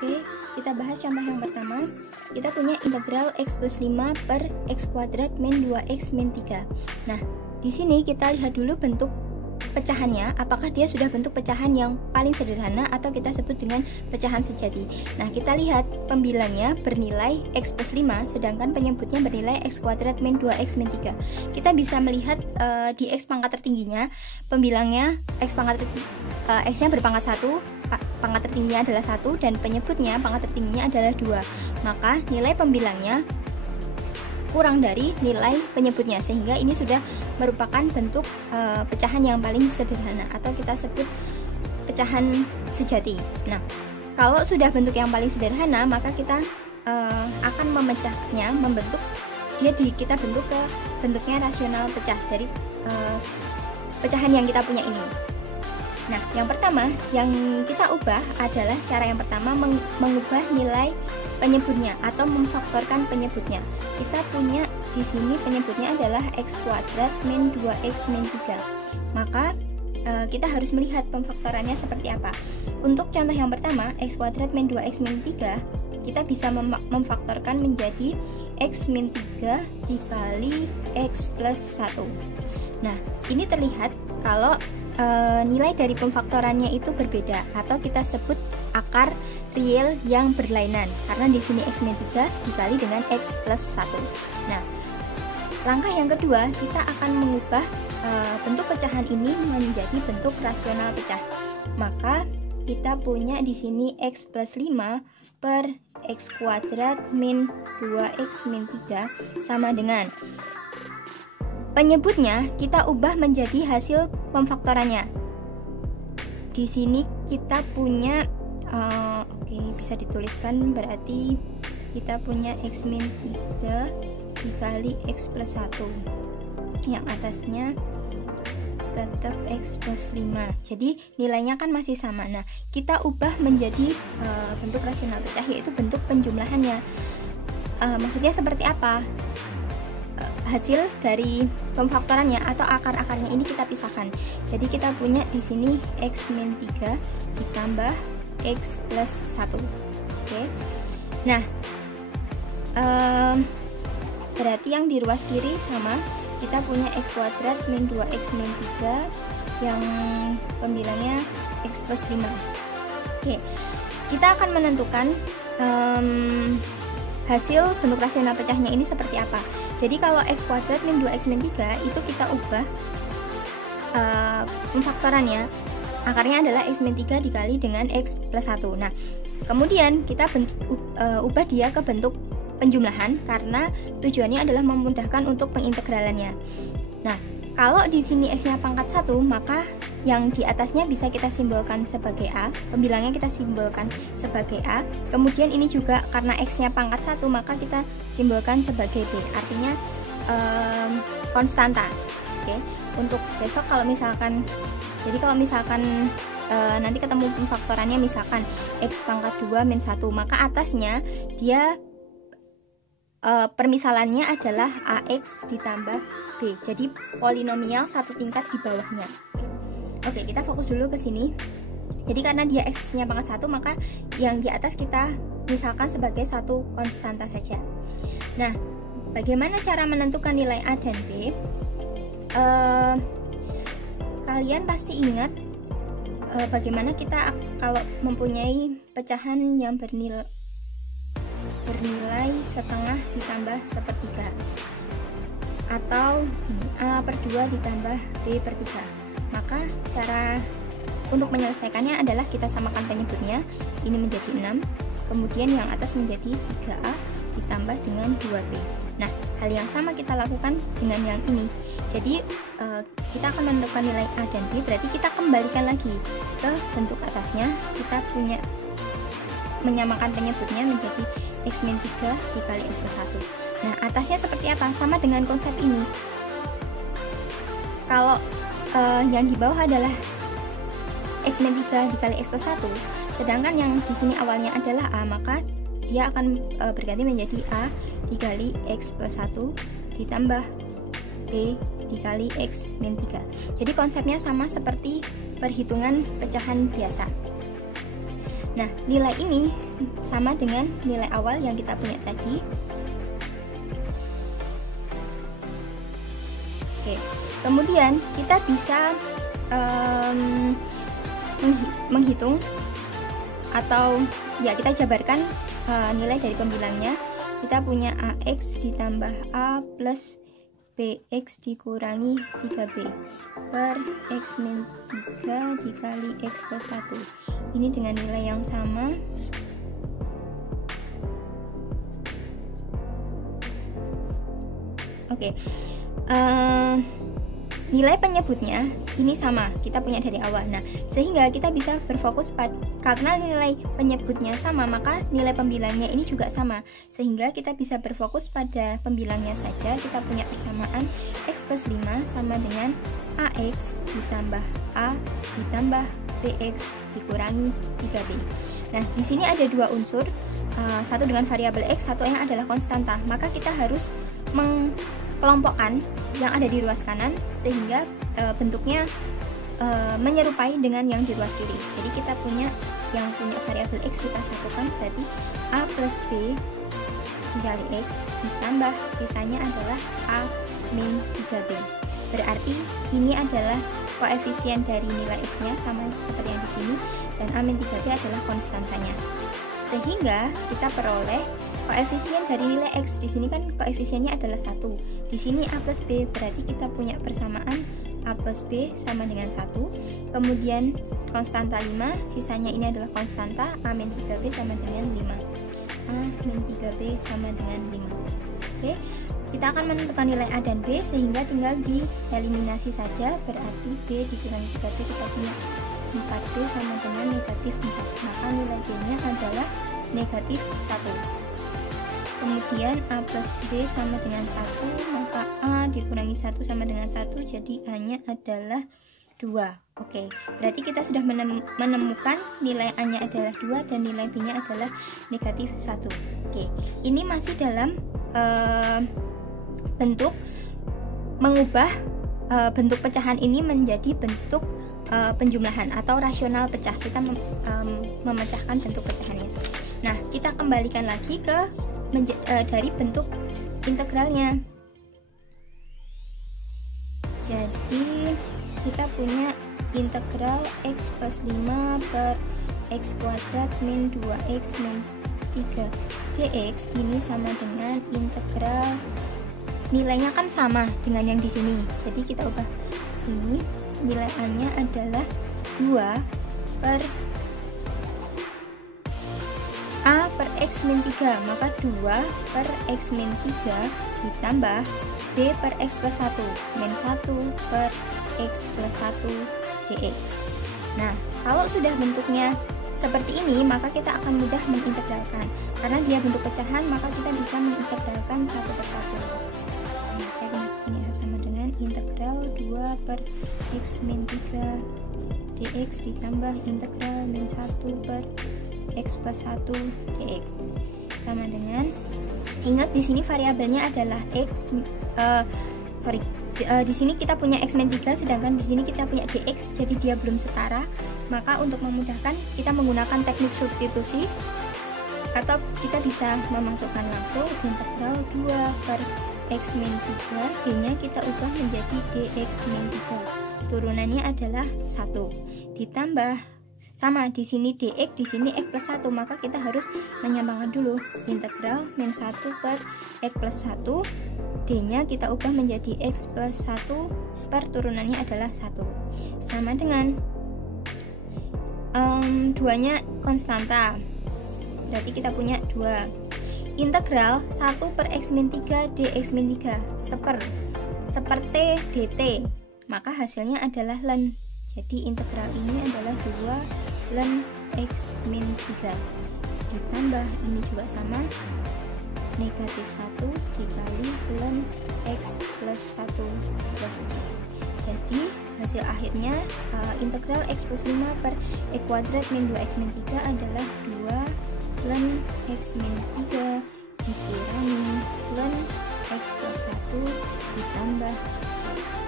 Oke, kita bahas contoh yang pertama. Kita punya integral x plus 5 per x kuadrat min 2x min 3. Nah, di sini kita lihat dulu bentuk pecahannya, apakah dia sudah bentuk pecahan yang paling sederhana atau kita sebut dengan pecahan sejati. Nah, kita lihat pembilangnya bernilai x plus 5, sedangkan penyebutnya bernilai x kuadrat min 2x min 3. Kita bisa melihat di x pangkat tertingginya, pembilangnya x-nya berpangkat 1, pangkat tertingginya adalah 1, dan penyebutnya pangkat tertingginya adalah 2. Maka nilai pembilangnya kurang dari nilai penyebutnya, sehingga ini sudah merupakan bentuk pecahan yang paling sederhana atau kita sebut pecahan sejati. Nah, kalau sudah bentuk yang paling sederhana, maka kita akan memecahnya, kita bentuk ke bentuknya rasional pecah dari pecahan yang kita punya ini. Nah, yang pertama yang kita ubah adalah cara yang pertama mengubah nilai penyebutnya atau memfaktorkan penyebutnya. Kita punya di sini penyebutnya adalah x kuadrat min 2x min 3. Maka kita harus melihat pemfaktorannya seperti apa. Untuk contoh yang pertama, x kuadrat min 2x min 3, kita bisa memfaktorkan menjadi x min 3 dikali x plus 1. Nah, ini terlihat kalau nilai dari pemfaktorannya itu berbeda atau kita sebut akar real yang berlainan, karena di sini x min 3 dikali dengan x plus 1. Nah, langkah yang kedua, kita akan mengubah bentuk pecahan ini menjadi bentuk rasional pecah. Maka kita punya di sini x plus 5 per x kuadrat min 2x min 3 sama dengan penyebutnya kita ubah menjadi hasil pemfaktorannya. Di sini kita punya bisa dituliskan, berarti kita punya x min 3 dikali x plus 1. Yang atasnya tetap x plus 5. Jadi nilainya kan masih sama. Nah, kita ubah menjadi bentuk rasional pecah, yaitu bentuk penjumlahannya. Maksudnya seperti apa? Hasil dari pemfaktorannya atau akar-akarnya ini kita pisahkan. Jadi kita punya di sini x min 3 ditambah x plus 1. Oke. Nah, berarti yang di ruas kiri sama, kita punya x kuadrat min 2x min 3 yang pembilangnya x plus 5. Oke. Kita akan menentukan hasil bentuk rasional pecahnya ini seperti apa. Jadi kalau x kuadrat min 2x min 3 itu kita ubah pemfaktorannya, akarnya adalah x min 3 dikali dengan x plus 1. Nah, kemudian kita ubah dia ke bentuk penjumlahan karena tujuannya adalah memudahkan untuk pengintegralannya. Nah, kalau di sini x-nya pangkat 1, maka yang di atasnya bisa kita simbolkan sebagai A, pembilangnya kita simbolkan sebagai A. Kemudian ini juga karena x-nya pangkat 1, maka kita simbolkan sebagai B, artinya konstanta. Oke. Untuk besok kalau misalkan nanti ketemu pemfaktorannya misalkan x pangkat 2 min 1, maka atasnya dia permisalannya adalah AX ditambah B. Jadi polinomial satu tingkat di bawahnya. Oke, kita fokus dulu ke sini. Jadi karena dia x-nya pangkat 1, maka yang di atas kita misalkan sebagai satu konstanta saja. Nah, bagaimana cara menentukan nilai A dan B? Kalian pasti ingat bagaimana kita kalau mempunyai pecahan yang bernilai setengah ditambah sepertiga, atau A per 2 ditambah B per 3. Maka cara untuk menyelesaikannya adalah kita samakan penyebutnya, ini menjadi 6, kemudian yang atas menjadi 3A ditambah dengan 2B. Nah, hal yang sama kita lakukan dengan yang ini. Jadi kita akan menentukan nilai A dan B, berarti kita kembalikan lagi ke bentuk atasnya. Kita punya menyamakan penyebutnya menjadi x min 3 dikali x plus 1. Nah, atasnya seperti apa? Sama dengan konsep ini. Kalau yang di bawah adalah x min 3 dikali x plus 1, sedangkan yang di sini awalnya adalah A, maka dia akan berganti menjadi A dikali x plus 1 ditambah B dikali x min 3. Jadi konsepnya sama seperti perhitungan pecahan biasa. Nah, nilai ini sama dengan nilai awal yang kita punya tadi. Oke, kemudian kita bisa menghitung atau ya kita jabarkan nilai dari pembilangnya. Kita punya AX ditambah A plus BX dikurangi 3B per X min 3 dikali X plus 1. Ini dengan nilai yang sama. Oke, nilai penyebutnya ini sama, kita punya dari awal. Nah, sehingga kita bisa berfokus karena nilai penyebutnya sama, maka nilai pembilangnya ini juga sama. Sehingga kita bisa berfokus pada pembilangnya saja. Kita punya persamaan X plus 5 sama dengan AX ditambah A ditambah BX dikurangi 3B. Nah, di sini ada dua unsur, satu dengan variabel X, satu yang adalah konstanta. Maka kita harus kelompokkan yang ada di ruas kanan sehingga bentuknya menyerupai dengan yang di ruas kiri. Jadi kita punya yang punya variabel X kita satukan, berarti A plus B dikali X ditambah sisanya adalah A min 3B. Berarti ini adalah koefisien dari nilai X-nya sama seperti yang di sini, dan A min 3B adalah konstantanya. Sehingga kita peroleh koefisien dari nilai X. Di sini kan koefisiennya adalah 1. Di sini A plus B, berarti kita punya persamaan A plus B sama dengan 1. Kemudian konstanta 5, sisanya ini adalah konstanta A min 3B sama dengan 5. A min 3B sama dengan 5. Oke, kita akan menentukan nilai A dan B sehingga tinggal dieliminasi saja. Berarti B dikurangi 3B, kita punya 4B sama dengan negatif 4. Maka nilai B nya adalah negatif 1. Kemudian A plus B sama dengan 1, maka A dikurangi 1 sama dengan 1, jadi A nya adalah 2. Oke, berarti kita sudah menemukan nilai A nya adalah 2 dan nilai B nya adalah negatif 1. Oke, ini masih dalam bentuk mengubah bentuk pecahan ini menjadi bentuk penjumlahan atau rasional pecah. Kita memecahkan bentuk pecahannya. Nah, kita kembalikan lagi ke dari bentuk integralnya. Jadi kita punya integral X plus 5 per X kuadrat min 2X min 3 dx ini sama dengan integral, nilainya kan sama dengan yang di sini, jadi kita ubah sini, nilai A nya adalah 2 per A per X min 3, maka 2 per X min 3 ditambah B per X plus 1 min 1 per X plus 1 dx. Nah, kalau sudah bentuknya seperti ini, maka kita akan mudah mengintegralkan. Karena dia bentuk pecahan, maka kita bisa mengintegralkan satu persatu. Nah, saya gunakan sini sama dengan integral 2 per X min 3 dx ditambah integral min 1 per X plus 1 dx sama dengan, ingat di sini variabelnya adalah X, di sini kita punya X min 3 sedangkan di sini kita punya dx, jadi dia belum setara. Maka untuk memudahkan kita menggunakan teknik substitusi, atau kita bisa memasukkan langsung integral 2 per X min 3, D nya kita ubah menjadi dx min 3, turunannya adalah 1 ditambah sama di sini dx, di sini x plus 1, maka kita harus menyambangkan dulu integral min 1 per x plus 1, D nya kita ubah menjadi x plus 1 per turunannya adalah 1 sama dengan 2 nya konstanta, berarti kita punya 2 integral 1 per x min 3 dx min 3 seperti dt, maka hasilnya adalah ln. Jadi integral ini adalah 2 ln x min 3 ditambah ini juga sama negatif 1 dikali ln x plus 1 plus 1. Jadi hasil akhirnya integral x plus 5 per x kuadrat min 2x min 3 adalah 2 ln x min 3 dikurangi ln x plus 1 ditambah 1.